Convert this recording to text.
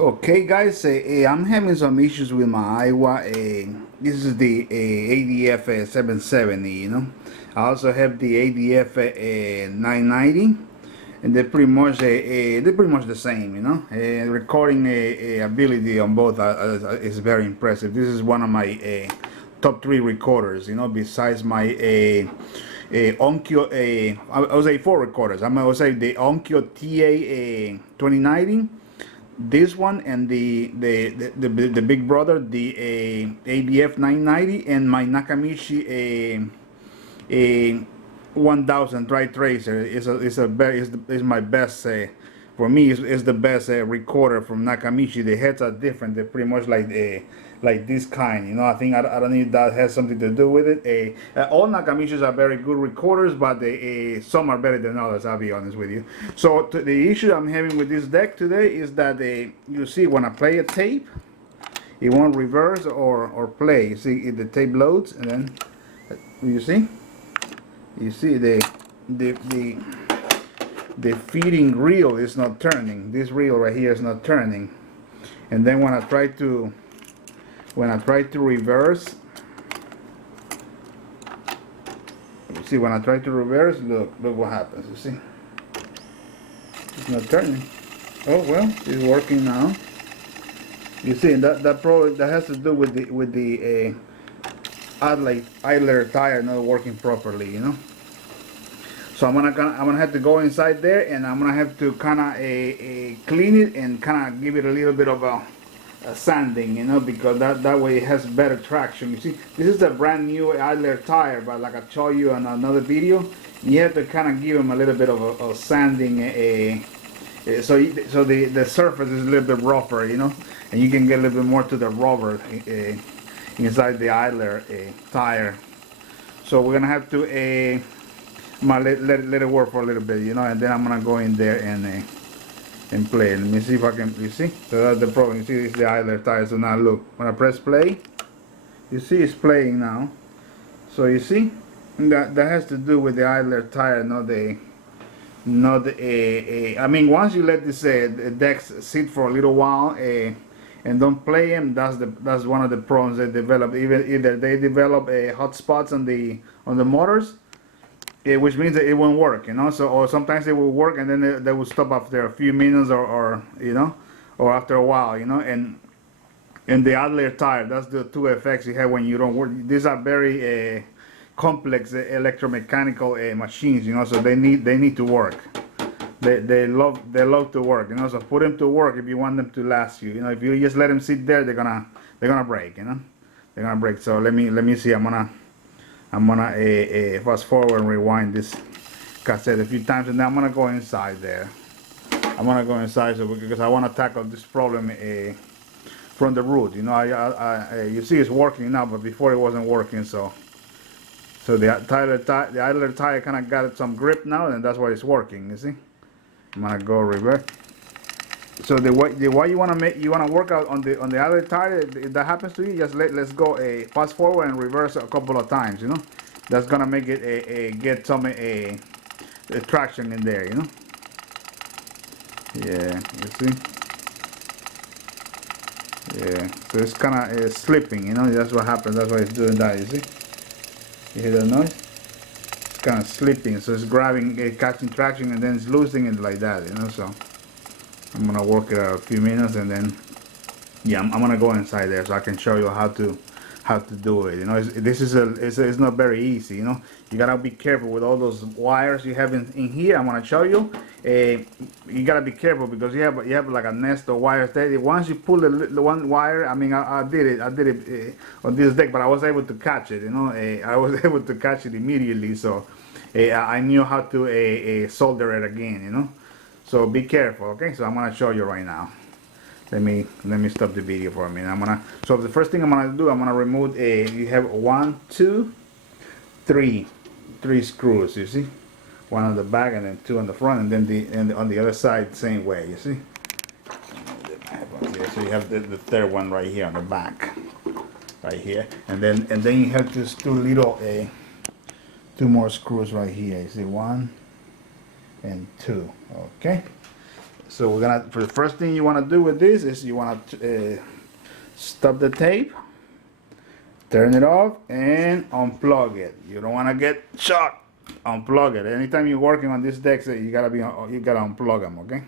Okay, guys, I'm having some issues with my IWA. This is the AD-F770, you know. I also have the AD-F990, and they're pretty much the same, you know. Recording ability on both is very impressive. This is one of my top 3 recorders, you know, besides my Onkyo. I would say 4 recorders. I would say the Onkyo TA 2090. This one and the big brother, the ADF 990, and my Nakamichi a 1000 dry tracer is my best. For me, is the best recorder from Nakamichi. The heads are different. They're pretty much like this kind. You know, I don't know if that has something to do with it. All Nakamichis are very good recorders, but some are better than others. I'll be honest with you. So the issue I'm having with this deck today is that you see when I play a tape, it won't reverse or play. You see, the tape loads, and then you see the feeding reel is not turning. This reel right here is not turning, and then when I try to reverse, you see, when I try to reverse, look what happens. You see, it's not turning. Oh well, it's working now. You see, that has to do with the idler tire not working properly, you know. So I'm gonna have to go inside there, and I'm gonna have to kind of clean it and kind of give it a little bit of a sanding, you know, because that way it has better traction. You see, this is a brand new idler tire, but like I showed you on another video, you have to kind of give them a little bit of a sanding, so the surface is a little bit rougher, you know, and you can get a little bit more to the rubber inside the idler tire. So we're gonna have to let it work for a little bit, you know, and then I'm gonna go in there and play. Let me see if I can. You see, so that's the problem. You see, it's the idler tire. So now look, when I press play, you see it's playing now. So you see, that has to do with the idler tire, not the I mean, once you let this decks sit for a little while and don't play them, that's one of the problems they develop. Either they develop hot spots on the motors, which means that it won't work, you know. So, or sometimes it will work and then they will stop after a few minutes, or you know, or after a while, you know. And the idler tire, that's the two effects you have when you don't work. These are very complex electromechanical machines, you know. So they need to work. They love to work, you know. So put them to work if you want them to last you. You know, if you just let them sit there, they're gonna break, you know. They're gonna break. So let me see. I'm gonna fast forward and rewind this cassette a few times, and then I'm gonna go inside there. I'm gonna go inside because I want to tackle this problem from the root. You know, you see it's working now, but before it wasn't working. So the idler tire kind of got some grip now, and that's why it's working. You see, I'm gonna go reverse. So the way you wanna work out on the idler tire, if that happens to you, just let's go fast forward and reverse a couple of times. You know, that's gonna make it get some traction in there. You know. Yeah, you see. Yeah, so it's kind of slipping. You know, that's what happens. That's why it's doing that. You see. You hear the noise? It's kind of slipping, so it's grabbing, catching traction, and then it's losing it like that, you know. So I'm gonna work it out a few minutes, and then yeah, I'm gonna go inside there so I can show you how to do it. You know, it's not very easy. You know, you gotta be careful with all those wires you have in here. I'm gonna show you. You gotta be careful because you have like a nest of wires there. Once you pull the one wire, I mean, I did it on this deck, but I was able to catch it. You know, I was able to catch it immediately, so I knew how to solder it again. You know, so be careful. Okay, so I'm gonna show you right now. Let me stop the video for a minute. So the first thing I'm gonna do, I'm gonna remove you have 1, 2, 3 screws. You see, one on the back and then 2 on the front, and then on the other side same way. You see. So you have the third one right here on the back, right here, and then you have these 2 little 2 more screws right here. You see, 1 and 2. Okay. So we're gonna, for the first thing you want to do with this is you want to stop the tape, turn it off, and unplug it. You don't want to get shocked. Unplug it. Anytime you're working on this deck, you gotta unplug them. Okay.